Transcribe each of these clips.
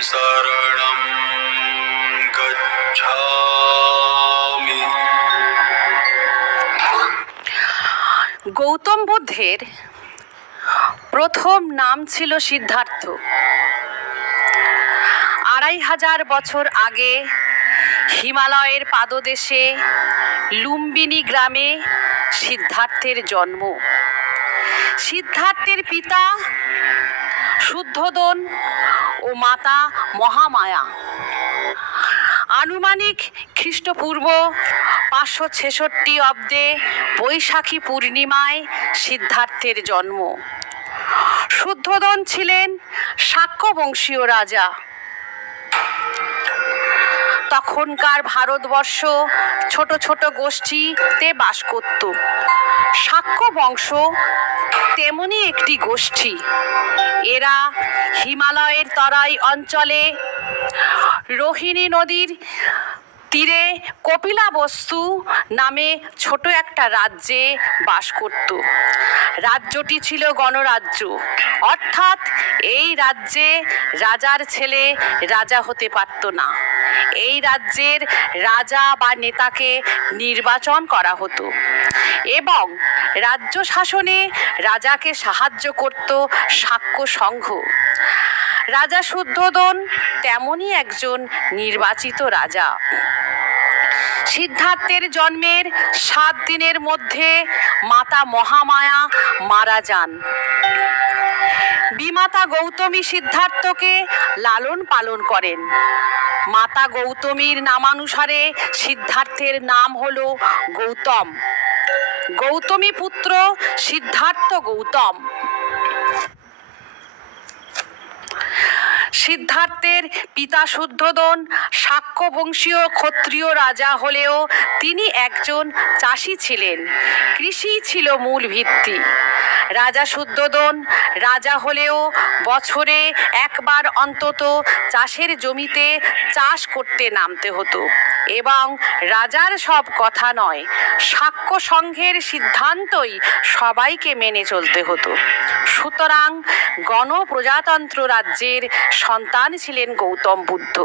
शरणं गच्छामि। গৌতম বুদ্ধের প্রথম নাম ছিল সিদ্ধার্থ। 2500 বছর আগে হিমালয়ের পাদদেশে লুম্বিনী গ্রামে সিদ্ধার্থের জন্ম। সিদ্ধার্থের পিতা শুদ্ধোদন ও মাতা মহামায়া। আনুমানিক খ্রিস্টপূর্ব 566 অব্দে বৈশাখী পূর্ণিমায় সিদ্ধার্থের জন্ম। শুদ্ধোদন ছিলেন শাক্য বংশীয় রাজা। তখনকার ভারতবর্ষ ছোট ছোট গোষ্ঠীতে বাস করত। শাক্য বংশ তেমনি একটি গোষ্ঠী। এরা হিমালয়ের তরাই অঞ্চলে রোহিণী নদীর তীরে কপিলাবস্তু নামে ছোট একটা রাজ্যে বাস করত। রাজ্যটি ছিল গণরাজ্য, অর্থাৎ এই রাজ্যে রাজার ছেলে রাজা হতে পারত না। এই রাজ্যের রাজা বা নেতাকে নির্বাচন করা হতো এবং রাজ্য শাসনে রাজাকে সাহায্য করত শাক্য সংঘ। রাজা শুদ্ধোদন তেমনই একজন নির্বাচিত রাজা। সিদ্ধার্থের জন্মের 7 দিনের মধ্যে মাতা মহামায়া মারা যান। বিমাতা গৌতমী সিদ্ধার্থকে লালন পালন করেন। মাতা গৌতমীর নামানুসারে সিদ্ধার্থের নাম হলো গৌতম। গৌতমী পুত্র সিদ্ধার্থ গৌতম। সিদ্ধার্থের পিতা শুদ্ধোদন শাক্য বংশীয় ক্ষত্রিয় রাজা হলেও তিনি একজন চাষী ছিলেন। কৃষি ছিল মূল ভিত্তি। রাজা শুদ্ধোদন রাজা হলেও বছরে একবার অন্তত চাষের জমিতে চাষ করতে নামতে হতো এবং রাজার সব কথা নয়, শাক্য সংঘের সিদ্ধান্তই সবাইকে মেনে চলতে হতো। সুতরাং গণপ্রজাতন্ত্র রাজ্যের সন্তান ছিলেন গৌতম বুদ্ধ।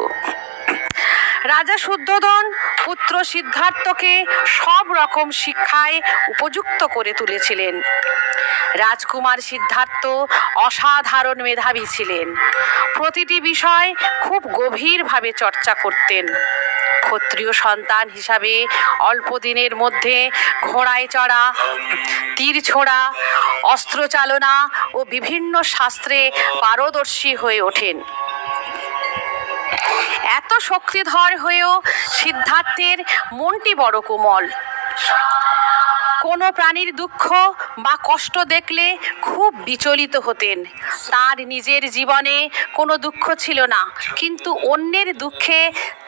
রাজা শুদ্ধোদন পুত্র সিদ্ধার্থকে সব রকম শিক্ষায় উপযুক্ত করে তুলেছিলেন। রাজকুমার সিদ্ধার্থ অসাধারণ মেধাবী ছিলেন। প্রতিটি বিষয় খুব গভীরভাবে চর্চা করতেন। ক্ষত্রিয় সন্তান হিসাবে অল্প দিনের মধ্যে ঘোড়ায় চড়া, তীর ছোড়া, অস্ত্র চালনা ও বিভিন্ন শাস্ত্রে পারদর্শী হয়ে ওঠেন। এত শক্তিধর হয়েও সিদ্ধার্থের মনটি বড় কোমল। কোনো প্রাণীর দুঃখ বা কষ্ট দেখলে খুব বিচলিত হতেন। তার নিজের জীবনে কোনো দুঃখ ছিল না, কিন্তু অন্যের দুঃখে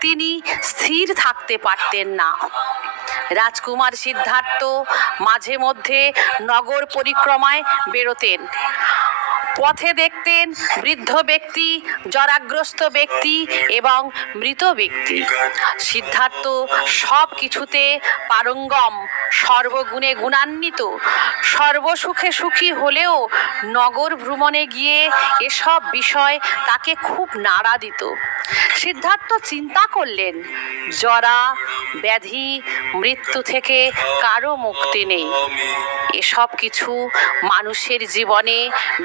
তিনি স্থির থাকতে পারতেন না। রাজকুমার সিদ্ধার্থ মাঝে মধ্যে নগর পরিক্রমায় বেরোতেন। পথে দেখতেন বৃদ্ধ ব্যক্তি, জরাগ্রস্ত ব্যক্তি এবং মৃত ব্যক্তি। সিদ্ধার্থ সব কিছুতে পারঙ্গম, সর্বগুণে গুণান্বিত। সর্বসুখে সুখী হলেও নগর ভ্রমণে গিয়ে এসব বিষয় তাকে খুব নাড়া দিত। সিদ্ধার্থ চিন্তা করলেন, জরা, ব্যাধি, মৃত্যু থেকে কারো মুক্তি নেই। এসব কিছু মানুষের জীবনে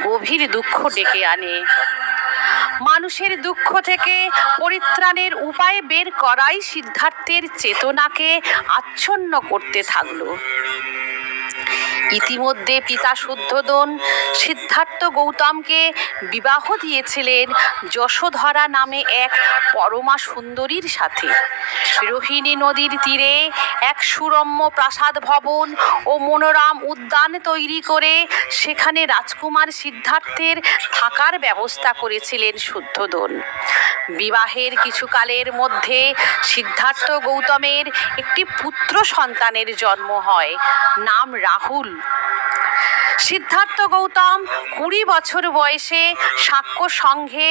গভীর দুঃখ ডেকে আনে। মানুষের দুঃখ থেকে পরিত্রাণের উপায় বের করাই সিদ্ধার্থের চেতনাকে আচ্ছন্ন করতে থাকলো। ইতিমধ্যে পিতা শুদ্ধোদন সিদ্ধার্থ গৌতমকে বিবাহ দিয়েছিলেন যশোধরা নামে এক পরমা সুন্দরীর সাথে। রোহিণী নদীর তীরে এক সুরম্য প্রাসাদ ভবন ও মনোরম উদ্যান তৈরি করে সেখানে রাজকুমার সিদ্ধার্থের থাকার ব্যবস্থা করেছিলেন শুদ্ধোদন। বিবাহের কিছুকালের মধ্যে সিদ্ধার্থ গৌতমের একটি পুত্র সন্তানের জন্ম হয়, নাম রাহুল। সিদ্ধার্থ গৌতম 20 বছর বয়সে শাক্য সংঘে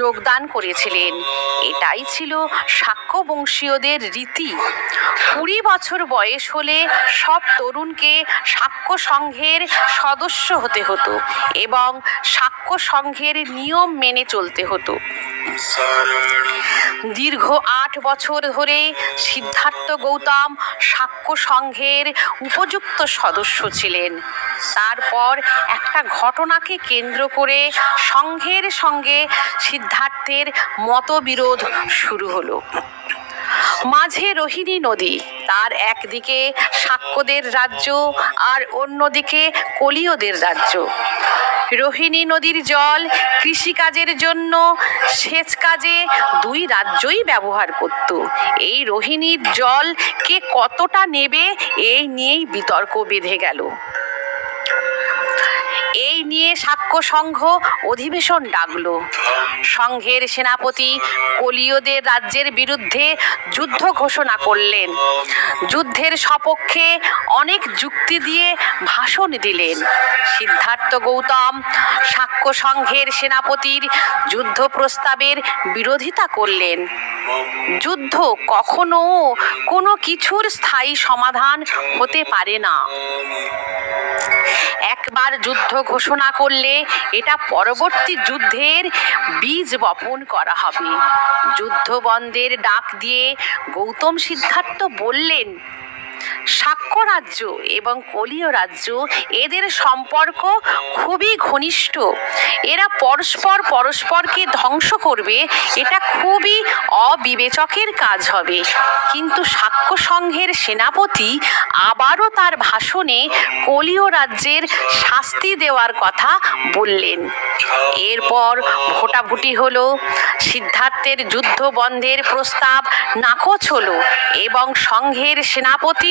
যোগদান করেছিলেন। এটাই ছিল শাক্য বংশীয়দের রীতি। 20 বছর বয়স হলে সব তরুণকে শাক্য সংঘের সদস্য হতে হতো এবং শাক্য সংঘের নিয়ম মেনে চলতে হতো। দীর্ঘ 8 বছর ধরে সিদ্ধার্থ গৌতম শাক্য সংঘের উপযুক্ত সদস্য ছিলেন। তারপর একটা ঘটনাকে কেন্দ্র করে সংঘের সঙ্গে সিদ্ধার্থের মতবিরোধ শুরু হলো। মাঝে রোহিণী নদী, তার একদিকে শাক্যদের রাজ্য আর অন্যদিকে কলীয়দের রাজ্য। রোহিণী নদীর জল কৃষিকাজের জন্য সেচ কাজে দুই রাজ্যই ব্যবহার করত। এই রোহিণীর জল কে কতটা নেবে এই নিয়েই বিতর্ক বেঁধে গেল। এই নিয়ে শাক্য সংঘ অধিবেশন ডাকলো। সংঘের সেনাপতি কলীয়দের রাজ্যের বিরুদ্ধে যুদ্ধ ঘোষণা করলেন। যুদ্ধের সপক্ষে অনেক যুক্তি দিয়ে ভাষণ দিলেন। সিদ্ধার্থ গৌতম শাক্য সংঘের সেনাপতির যুদ্ধ প্রস্তাবের বিরোধিতা করলেন। যুদ্ধ কখনো কোনো কিছুর স্থায়ী সমাধান হতে পারে না। একবার যুদ্ধ ঘোষণা করলে এটা পরবর্তী যুদ্ধের বীজ বপন করা হবে। যুদ্ধ বন্ধের ডাক দিয়ে গৌতম সিদ্ধার্থ বললেন, শাক্য রাজ্য এবং কলীয় রাজ্য এদের সম্পর্ক খুবই ঘনিষ্ঠ। এরা পরস্পরকে ধ্বংস করবে, এটা খুবই অবিবেচকের কাজ হবে। কিন্তু শাক্য সংঘের সেনাপতি আবারও তার ভাষণে কলীয় রাজ্যের শাস্তি দেওয়ার কথা বললেন। এরপর ভোটাভুটি হলো। সিদ্ধার্থের যুদ্ধ বন্ধের প্রস্তাব নাকচ হলো এবং সংঘের সেনাপতির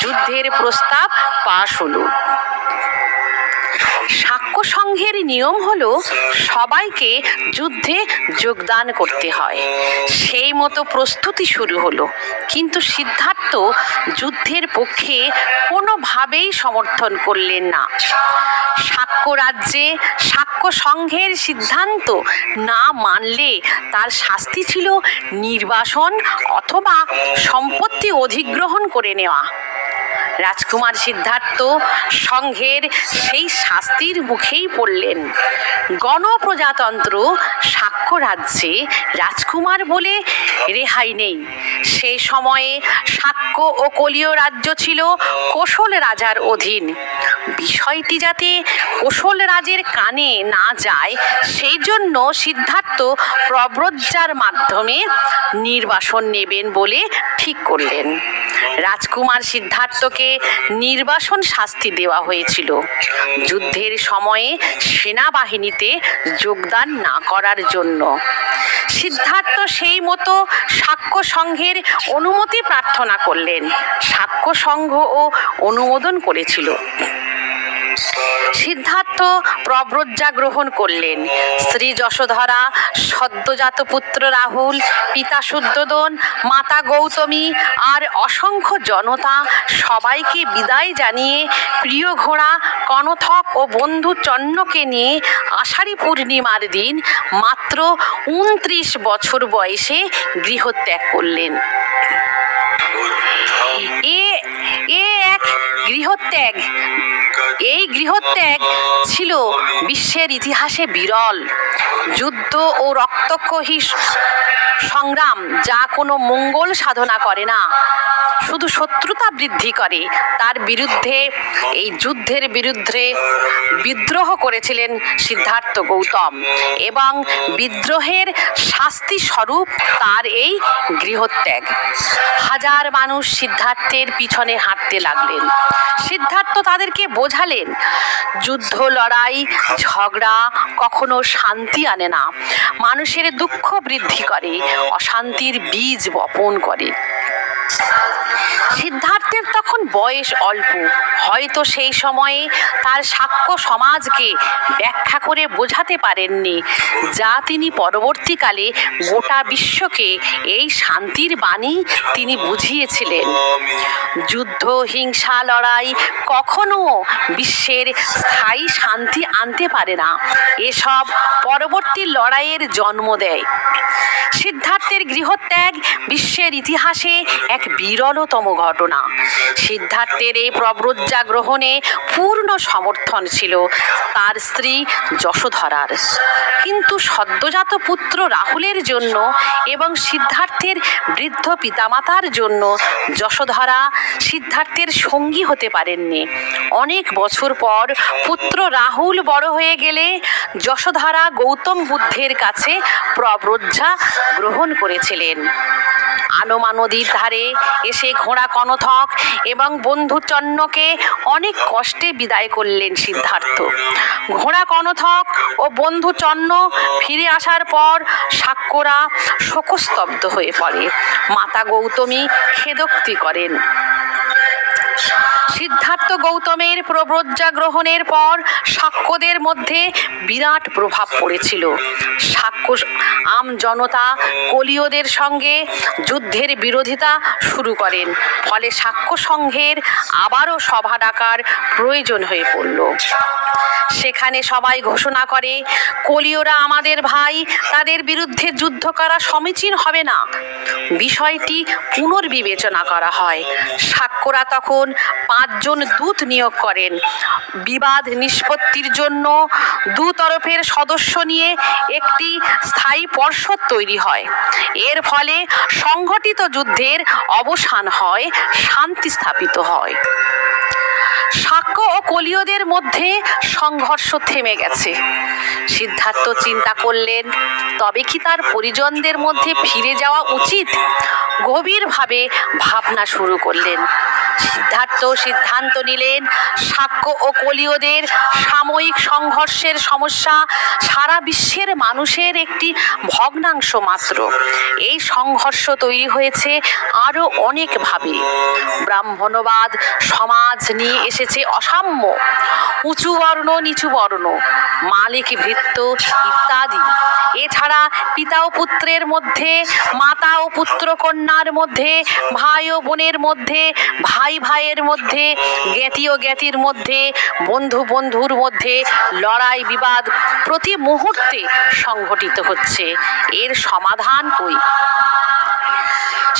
যুদ্ধের প্রস্তাব পাশ হলো। শাক্য সংঘের নিয়ম হলো সবাইকে যুদ্ধে যোগদান করতে হয়। সেই মতো প্রস্তুতি শুরু হলো। কিন্তু সিদ্ধার্থ যুদ্ধের পক্ষে কোনোভাবেই সমর্থন করলেন না। শাক্য রাজ্যে শাক্য সংঘের সিদ্ধান্ত না মানলে তার শাস্তি ছিল নির্বাসন অথবা সম্পত্তি অধিগ্রহণ করে নেওয়া। রাজকুমার সিদ্ধার্থ সংঘের সেই শাস্তির মুখেই পড়লেন। গণপ্রজাতন্ত্র শাক্য রাজ্যে রাজকুমার বলে রেহাই নেই। সেই সময়ে শাক্য ও কলীয় রাজ্য ছিল কোশল রাজার অধীন। বিষয়টি যাতে কোশল রাজের কানে না যায় সেই জন্য সিদ্ধার্থ প্রব্রজ্জার মাধ্যমে নির্বাসন নেবেন বলে ঠিক করলেন। রাজকুমার সিদ্ধার্থকে নির্বাসন শাস্তি দেওয়া হয়েছিল যুদ্ধের সময়ে সেনাবাহিনীতে যোগদান না করার জন্য। সিদ্ধার্থ সেই মতো শাক্য সংঘের অনুমতি প্রার্থনা করলেন। শাক্য সংঘও অনুমোদন করেছিল। সিদ্ধার্থ প্রব্রজ্জা গ্রহণ করলেন। স্ত্রী যশোধরা, সদ্যজাত পুত্র রাহুল, পিতা শুদ্ধোদন, মাতা গৌতমী আর অসংখ্য জনতা সবাইকে বিদায় জানিয়ে প্রিয় ঘোড়া কনথক ও বন্ধু চন্নকে নিয়ে আষাঢ়ী পূর্ণিমার দিন মাত্র 29 বছর বয়সে গৃহত্যাগ করলেন। এই গৃহত্যাগ ছিল বিশ্বের ইতিহাসে বিরল। যুদ্ধ ও রক্তক্ষয়ী সংগ্রাম যা কোনো মঙ্গল সাধনা করে না, শুধু শত্রুতা বৃদ্ধি করে। তার বিরুদ্ধে এই যুদ্ধের বিরুদ্ধে বিদ্রোহ করেছিলেন সিদ্ধার্থ গৌতম এবং বিদ্রোহের শাস্তি স্বরূপ তার এই গৃহত্যাগ। হাজার মানুষ সিদ্ধার্থের পিছনে হাঁটতে লাগলেন। সিদ্ধার্থ তাদেরকে বোঝালেন, যুদ্ধ, লড়াই, ঝগড়া কখনো শান্তি আনে না, মানুষের দুঃখ বৃদ্ধি করে, অশান্তির বীজ বপন করে। সিদ্ধার্থ সিদ্ধার্থের তখন বয়স অল্প, হয়তো সেই সময়ে তার সাক্ষ্য সমাজকে ব্যাখ্যা করে বোঝাতে পারেননি, যা তিনি পরবর্তীকালে গোটা বিশ্বকে এই শান্তির বাণী তিনি বুঝিয়েছিলেন। যুদ্ধ, হিংসা, লড়াই কখনো বিশ্বের স্থায়ী শান্তি আনতে পারে না। এসব পরবর্তী লড়াইয়ের জন্ম দেয়। সিদ্ধার্থের গৃহত্যাগ বিশ্বের ইতিহাসে এক বিরলতম ঘটনা। সিদ্ধার্থের এই প্রব্রজ্জা গ্রহণে পূর্ণ সমর্থন ছিল তার স্ত্রী যশোধরার, কিন্তু সদ্যজাত পুত্র রাহুলের জন্য এবং সিদ্ধার্থের বৃদ্ধ পিতামাতার জন্য যশোধরা সিদ্ধার্থের সঙ্গী হতে পারেননি। অনেক বছর পর পুত্র রাহুল বড় হয়ে গেলে যশোধরা গৌতম বুদ্ধের কাছে প্রব্রজ্জা গ্রহণ করেছিলেন। আনোমা নদীর ধারে এসে ঘোড়া কনথক এবং বন্ধু চন্নকে অনেক কষ্টে বিদায় করলেন সিদ্ধার্থ। ঘোড়া কনথক ও বন্ধু চন্ন ফিরে আসার পর সাক্ষ্যরা শোকস্তব্ধ হয়ে পড়ে। মাতা গৌতমী খেদোক্তি করেন। সিদ্ধার্থ গৌতমের প্রব্রজ্জা গ্রহণের পর শাক্যদের মধ্যে বিরাট প্রভাব পড়েছিল। শাক্য আম জনতা কলীয়দের সঙ্গে যুদ্ধের বিরোধিতা শুরু করেন, ফলে শাক্য সংঘের আবারও সভা ডাকার প্রয়োজন হয়ে পড়ল। সেখানে সবাই ঘোষণা করে, কলীয়রা আমাদের ভাই, তাদের বিরুদ্ধে যুদ্ধ করা সমীচীন হবে না। বিষয়টি পুনর্বিবেচনা করা হয়। শাক্যরা তখন 5 জন দূত নিয়োগ করেন। বিবাদ নিষ্পত্তির জন্য দুতরফের সদস্য নিয়ে একটি স্থায়ী পর্ষদ তৈরি হয়। এর ফলে সংঘটিত যুদ্ধের অবসান হয়, শান্তি স্থাপিত হয়। শাক্য ও কলীয়দের মধ্যে সংঘর্ষ থেমে গেছে। সিদ্ধার্থ চিন্তা করলেন, তবে কি তার পরিজনদের মধ্যে ফিরে যাওয়া উচিত? গভীরভাবে ভাবনা শুরু করলেন। সিদ্ধার্থ সিদ্ধান্ত নিলেন, শাক্য ও কলীয়দের সাময়িক সংঘর্ষের সমস্যা সারা বিশ্বের মানুষের একটি ভগ্নাংশ মাত্র। এই সংঘর্ষ তৈরি হয়েছে আরও অনেকভাবে। ব্রাহ্মণবাদ সমাজ নিয়ে এসেছে অসাম্য, উঁচু বর্ণ নিচু বর্ণ, মালিক ভৃত্য ইত্যাদি। এছাড়া পিতা ও পুত্রের মধ্যে, মাতা ও পুত্র কন্যার মধ্যে, ভাই ও বোনের মধ্যে, ভাই ভাইয়ের মধ্যে, জ্ঞাতি ও জ্ঞাতির মধ্যে, বন্ধু বন্ধুর মধ্যে লড়াই বিবাদ প্রতি মুহূর্তে সংঘটিত হচ্ছে। এর সমাধান কই?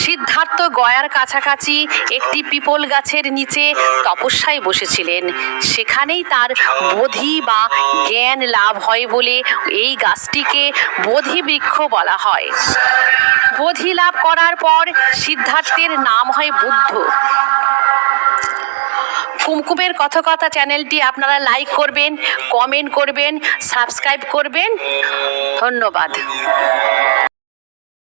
সিদ্ধার্থ গয়ার কাছাকাছি একটি পিপল গাছের নিচে তপস্যায় বসেছিলেন। সেখানেই তার বোধি বা জ্ঞান লাভ হয় বলে এই গাছটিকে বোধি বৃক্ষ বলা হয়। বোধি লাভ করার পর সিদ্ধার্থের নাম হয় বুদ্ধ। কুমকুমের কথকথা চ্যানেলটি আপনারা লাইক করবেন, কমেন্ট করবেন, সাবস্ক্রাইব করবেন। ধন্যবাদ।